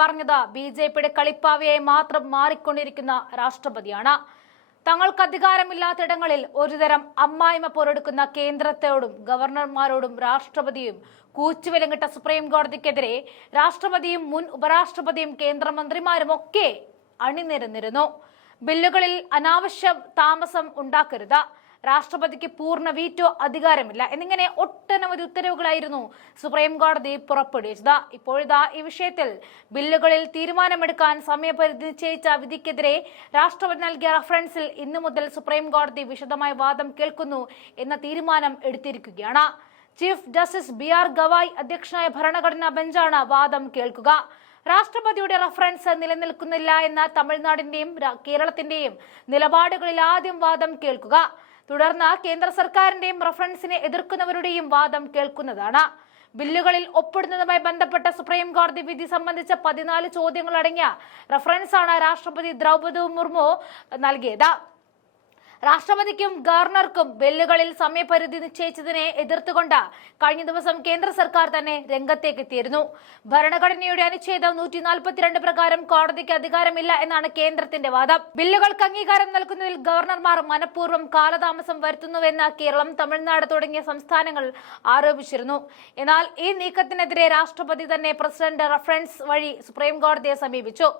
പറഞ്ഞത് B J പിയുടെ കളിപ്പാവയായി മാത്രം മാറിക്കൊണ്ടിരിക്കുന്ന രാഷ്ട്രപതിയാണ്. തങ്ങൾക്ക് അധികാരമില്ലാത്തിടങ്ങളിൽ ഒരുതരം അമ്മായിമ പോരെടുക്കുന്ന കേന്ദ്രത്തോടും ഗവർണർമാരോടും രാഷ്ട്രപതിയും കൂച്ചുവിലങ്ങിട്ട സുപ്രീം കോടതിക്കെതിരെ രാഷ്ട്രപതിയും മുൻ ഉപരാഷ്ട്രപതിയും കേന്ദ്രമന്ത്രിമാരും ഒക്കെ അണിനിരന്നിരുന്നു. ബില്ലുകളിൽ അനാവശ്യ താമസം ഉണ്ടാക്കരുത്. രാഷ്ട്രപതിക്ക് പൂർണ വീറ്റോ അധികാരമില്ല. എന്നിങ്ങനെ ഒട്ടനവധി ഉത്തരവുകളായിരുന്നു സുപ്രീം കോടതി പുറപ്പെടുവിച്ചത്. ഇപ്പോഴിതാ ഈ വിഷയത്തിൽ ബില്ലുകളിൽ തീരുമാനമെടുക്കാൻ സമയപരിധി നിശ്ചയിച്ച വിധിക്കെതിരെ രാഷ്ട്രപതി നൽകിയ റഫറൻസിൽ ഇന്നു മുതൽ സുപ്രീം കോടതി വിശദമായ വാദം കേൾക്കുന്നു എന്ന തീരുമാനം എടുത്തിരിക്കുകയാണ്. Chief justice B R Gavai അധ്യക്ഷനായ ഭരണഘടനാ ബെഞ്ചാണ് വാദം കേൾക്കുക. രാഷ്ട്രപതിയുടെ റഫറൻസ് നിലനിൽക്കുന്നില്ല എന്ന തമിഴ്നാടിന്റെയും കേരളത്തിന്റെയും നിലപാടുകളിൽ ആദ്യം വാദം കേൾക്കുക. തുടർന്ന് കേന്ദ്ര സർക്കാരിന്റെയും റഫറൻസിനെ എതിർക്കുന്നവരുടെയും വാദം കേൾക്കുന്നതാണ്. ബില്ലുകളിൽ ഒപ്പിടുന്നതുമായി ബന്ധപ്പെട്ട സുപ്രീം കോടതി വിധി സംബന്ധിച്ച പതിനാല് ചോദ്യങ്ങളടങ്ങിയ റഫറൻസാണ് രാഷ്ട്രപതി ദ്രൗപദി മുർമു നൽകിയത്. രാഷ്ട്രപതിക്കും ഗവർണർക്കും ബില്ലുകളിൽ സമയപരിധി നിശ്ചയിച്ചതിനെ എതിർത്തുകൊണ്ട് കഴിഞ്ഞ ദിവസം കേന്ദ്ര സർക്കാർ തന്നെ രംഗത്തേക്ക് എത്തിയിരുന്നു ഭരണഘടനയുടെ അനുച്ഛേദം നൂറ്റി നാൽപ്പത്തിരണ്ട് പ്രകാരം കോടതിക്ക് അധികാരമില്ല എന്നാണ് കേന്ദ്രത്തിന്റെ വാദം. ബില്ലുകൾക്ക് അംഗീകാരം നൽകുന്നതിൽ ഗവർണർമാർ മനഃപൂർവം കാലതാമസം വരുത്തുന്നുവെന്ന് കേരളം തമിഴ്നാട് തുടങ്ങിയ സംസ്ഥാനങ്ങൾ ആരോപിച്ചിരുന്നു. എന്നാൽ ഈ നീക്കത്തിനെതിരെ രാഷ്ട്രപതി തന്നെ പ്രസിഡന്റ് റഫറൻസ് വഴി സുപ്രീം കോടതിയെ സമീപിച്ചു.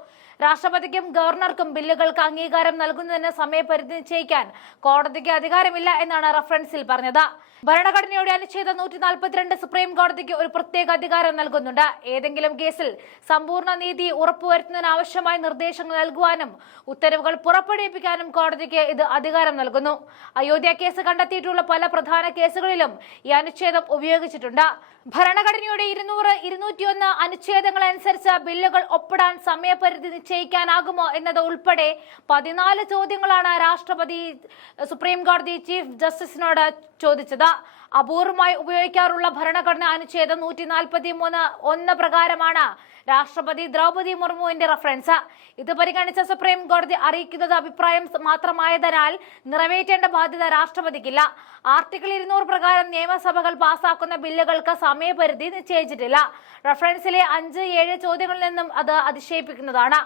രാഷ്ട്രപതിക്കും ഗവർണർക്കും ബില്ലുകൾക്ക് അംഗീകാരം നൽകുന്നതിന് സമയപരിധി നിശ്ചയിക്കാൻ കോടതിക്ക് അധികാരമില്ല എന്നാണ് റഫറൻസിൽ പറഞ്ഞത്. ഭരണഘടനയുടെ അനുച്ഛേദം നൂറ്റി നാൽപ്പത്തിരണ്ട് സുപ്രീം കോടതിക്ക് ഒരു പ്രത്യേക അധികാരം നൽകുന്നുണ്ട്. ഏതെങ്കിലും കേസിൽ സമ്പൂർണ നീതി ഉറപ്പുവരുത്തുന്നതിനാവശ്യമായ നിർദ്ദേശങ്ങൾ നൽകുവാനും ഉത്തരവുകൾ പുറപ്പെടുവിപ്പിക്കാനും കോടതിക്ക് ഇത് അധികാരം നൽകുന്നു. അയോധ്യ കേസ് കണ്ടെത്തിയിട്ടുള്ള പല പ്രധാന കേസുകളിലും ഈ അനുച്ഛേദം ഉപയോഗിച്ചിട്ടുണ്ട്. ഭരണഘടനയുടെ ഇരുന്നൂറ് ഇരുന്നൂറ്റിയൊന്ന് അനുച്ഛേദങ്ങൾ അനുസരിച്ച് ബില്ലുകൾ ഒപ്പിടാൻ സമയപരിധി നിശ്ചയിക്കാനാകുമോ എന്നത് ഉൾപ്പെടെ പതിനാല് ചോദ്യങ്ങളാണ് രാഷ്ട്രപതി സുപ്രീം കോടതി ചീഫ് ജസ്റ്റിസിനോട് ചോദിച്ചത് അപൂർവമായി ഉപയോഗിക്കാറുള്ള ഭരണഘടനാ അനുച്ഛേദം നൂറ്റി നാൽപ്പത്തി മൂന്ന് ഒന്ന് പ്രകാരമാണ്. രാഷ്ട്രപതി ദ്രൗപദി മുർമുവിന്റെ റഫറൻസ് ഇത് പരിഗണിച്ച സുപ്രീം കോടതി അറിയിക്കുന്നത് അഭിപ്രായം മാത്രമായതിനാൽ നിറവേറ്റേണ്ട ബാധ്യത രാഷ്ട്രപതിക്കില്ല. ആർട്ടിക്കിൾ ഇരുന്നൂറ് പ്രകാരം നിയമസഭകൾ പാസാക്കുന്ന ബില്ലുകൾക്ക് സമയപരിധി നിശ്ചയിച്ചിട്ടില്ല. റഫറൻസിലെ അഞ്ച് ഏഴ് ചോദ്യങ്ങളിൽ നിന്നും അത് അതിശയിപ്പിക്കുന്നതാണ്.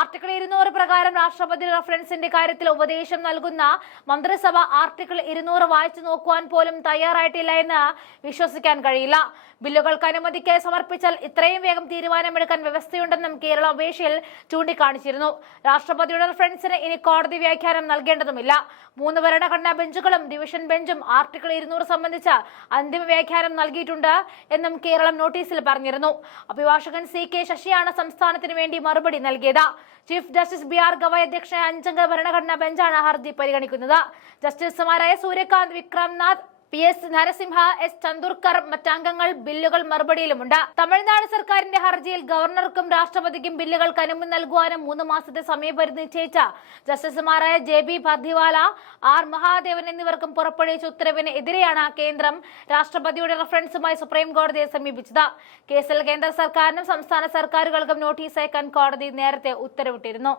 ആർട്ടിക്കിൾ ഇരുന്നൂറ് പ്രകാരം രാഷ്ട്രപതി റഫറൻസിന്റെ കാര്യത്തിൽ ഉപദേശം നൽകുന്ന മന്ത്രിസഭ ആർട്ടിക്കിൾ ഇരുന്നൂറ് വായിച്ചു നോക്കുവാൻ പോലും തയ്യാറായിട്ടില്ല എന്ന് വിശ്വസിക്കാൻ കഴിയില്ല. ബില്ലുകൾക്ക് അനുമതിക്കായി സമർപ്പിച്ചാൽ ഇത്രയും വേഗം തീരുമാനമെടുക്കാൻ വ്യവസ്ഥയുണ്ടെന്നും കേരള അപേക്ഷയിൽ ചൂണ്ടിക്കാണിച്ചിരുന്നു. രാഷ്ട്രപതിയുടെ റഫറൻസിന് ഇനി കോടതി വ്യാഖ്യാനം നൽകേണ്ടതുമില്ല. മൂന്ന് ഭരണഘടനാ ബെഞ്ചുകളും ഡിവിഷൻ ബെഞ്ചും ആർട്ടിക്കിൾ ഇരുന്നൂറ് സംബന്ധിച്ച അന്തിമ വ്യാഖ്യാനം നൽകിയിട്ടുണ്ട് എന്നും കേരളം നോട്ടീസിൽ പറഞ്ഞിരുന്നു. അഭിഭാഷകൻ സി കെ ശശിയാണ് സംസ്ഥാനത്തിന് വേണ്ടി മറുപടി നൽകിയത്. Chief justice B R Gavai അധ്യക്ഷനായ അഞ്ചംഗ ഭരണഘടനാ ബെഞ്ചാണ് ഹർജി പരിഗണിക്കുന്നത് ജസ്റ്റിസുമാരായ Surya Kant Vikram Nath P S Narasimha S Chandurkar മറ്റംഗങ്ങൾ ബില്ലുകൾ മറുപടിയിലുമുണ്ട്. തമിഴ്നാട് സർക്കാരിന്റെ ഹർജിയിൽ ഗവർണർക്കും രാഷ്ട്രപതിക്കും ബില്ലുകൾക്ക് അനുമതി നൽകുവാനും മൂന്ന് മാസത്തെ സമയപരിധി നിശ്ചയിച്ച ജസ്റ്റിസുമാരായ J B Pardiwala R Mahadevan എന്നിവർക്കും പുറപ്പെടുവിച്ച ഉത്തരവിന് എതിരെയാണ് കേന്ദ്രം രാഷ്ട്രപതിയുടെ റഫറൻസുമായി സുപ്രീം കോടതിയെ സമീപിച്ചത്. കേസിൽ കേന്ദ്ര സർക്കാരിനും സംസ്ഥാന സർക്കാരുകൾക്കും നോട്ടീസ് അയക്കാൻ കോടതി നേരത്തെ ഉത്തരവിട്ടിരുന്നു.